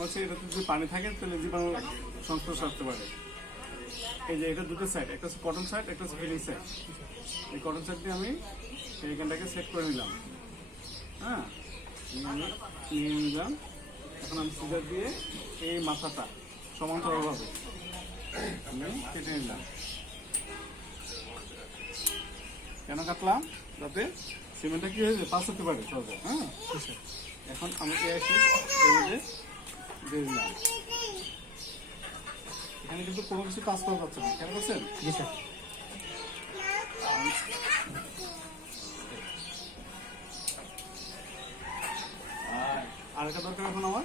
এটাতে যদি পানি থাকে তাহলে জীবাণু সংস্পর্শ আসতে পারে। এই যে এটা দুটো সাইড, একটা হচ্ছে কটন সাইড, একটা হচ্ছে ফিলিং সাইড। এই কটন সাইড দিয়ে আমি এইখানটাকে সেট করে নিলাম। হ্যাঁ, নিয়ে নিলাম। এখন আমি সিজার দিয়ে এই মাথাটা সমান্তরালভাবে আমি কেটে নিলাম। কেন কাটলাম? যাতে সিমেন্টটা কি হয়েছে পাস হতে পারে সহজে। হ্যাঁ, এখন আমি এই দিয়ে দিলাম। এখানে কিন্তু কোনো কিছু কাজ করা যাচ্ছে না, খেয়াল করছেন? জি স্যার। আর একটা দরকার এখন আমার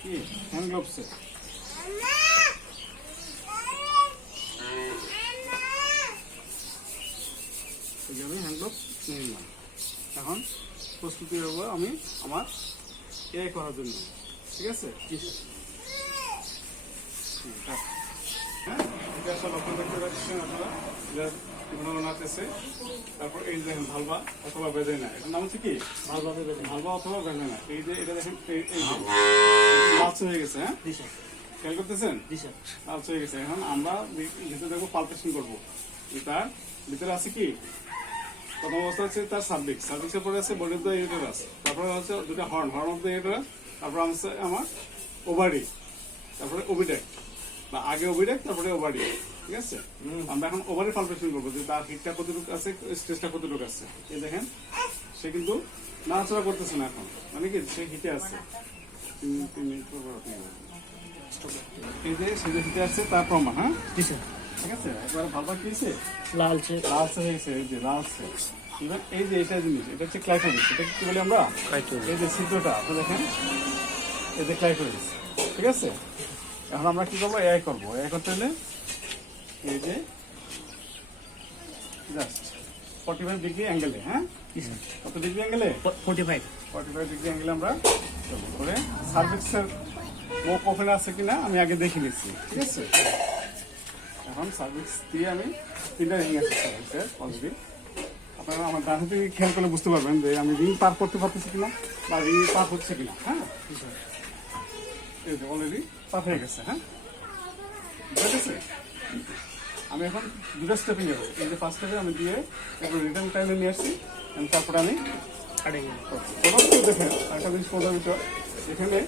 কি হ্যান্ড গ্লোভসের। আমি হ্যান্ড গ্লোভস নিয়ে নিলাম। এখন প্রস্তুতি হবো আমি আমার এআই করার জন্য। ঠিক আছে? হ্যাঁ, এটা আসলে লক্ষ্য দেখতে পাচ্ছেন আপনারা, বিভিন্ন নাচতেছে। তারপর এই দেখেন ভালবা অথবা বেদেনা, এটার নাম হচ্ছে কি ভালবা অথবা বেদেনা। এই যে এটা দেখেন লালচ হয়ে গেছে। হ্যাঁ, খেয়াল করতেছেন? লালচ হয়ে গেছে। এখন আমরা ভিতরে দেখবো পালপেশন করবো। তার ভিতরে আছে কি, প্রথম অবস্থা হচ্ছে তার সার্ভিক্সের পরে আছে বডি অফ দ্য ইউটেরাস, তারপরে হচ্ছে দুটা হর্ন অফ দ্য ইউটেরাস, তারপর আছে আমার ওভারি, তারপরে ওভিডেক বা আগে ওভিডেক তারপরে ওভারি। ঠিক আছে, আমরা এখন ওভারি পালপেশন করবো যে তার হিটটা কতটুকু আছে, স্ট্রেসটা কতটুকু আছে। এই দেখেন সে কিন্তু নাড়াচড়া করতেছে না এখন, মানে কি সে হিটে আছে। 3 মিনিট পর এই যে সে যে হিটে আছে তার প্রমাণ। হ্যাঁ, ঠিক আছে। একবার ভালবা কি হয়েছে, লালচে হয়ে গেছে। এই যে লালচে, এই যে এটা জিনিস, এটা হচ্ছে ক্লাইটোরিস। এটা কি বলি আমরা? এই যে ছিদ্রটা আপনি দেখেন, এই যে ক্লাইটোরিস। ঠিক আছে, এখন আমরা কি করবো, এআই করবো। এআই করতে হলে এই যে জাস্ট 45 ডিগ্রি অ্যাঙ্গেলে। হ্যাঁ, কত ডিগ্রি অ্যাঙ্গেলে? 45 ডিগ্রি অ্যাঙ্গেলে আমরা করে সার্ভিক্সের মুখ ওপেন আছে কিনা আমি আগে দেখে নিচ্ছি। ঠিক আছে, এখন সার্ভিক্স দিয়ে আমি 3টা রিং আছে সার্ভিক্সের অলরেডি। আপনারা আমার ডান হাতে খেয়াল করলে বুঝতে পারবেন যে আমি রিং পার করতে পারতেছি কিনা বা রিং পার হচ্ছে কিনা। হ্যাঁ, এই যে অলরেডি পার হয়ে গেছে। হ্যাঁ, ঠিক আছে। আমি এখন 2টা স্টেপে নেব। এই যে ফার্স্ট স্টেপে আমি দিয়ে একটু রিটার্ন টাইমে নিয়ে আসছি, তারপরে আমি দেখেন একটা জিনিস পড়ার ভিতর এখানে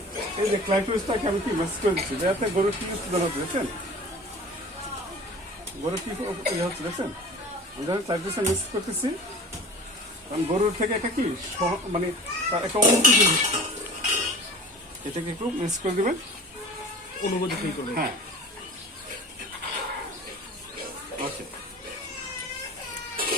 এই যে ক্লাইটোরিসটাকে আমি কি ম্যাসেজ করে দিচ্ছি, যাতে গরুর কি সুবিধা হচ্ছে। দেখছেন গরুর কি ইয়ে হচ্ছে, দেখছেন? আমি যখন ক্লাইটোরিসটা মেসেজ করতেছি, কারণ গরুর থেকে একটা কি মানে তার একটা অনুভূতি হচ্ছে, এটাকে একটু মেসেজ করে দেবেন, অনুভূতি ফিল করবেন। হ্যাঁ, ওকে।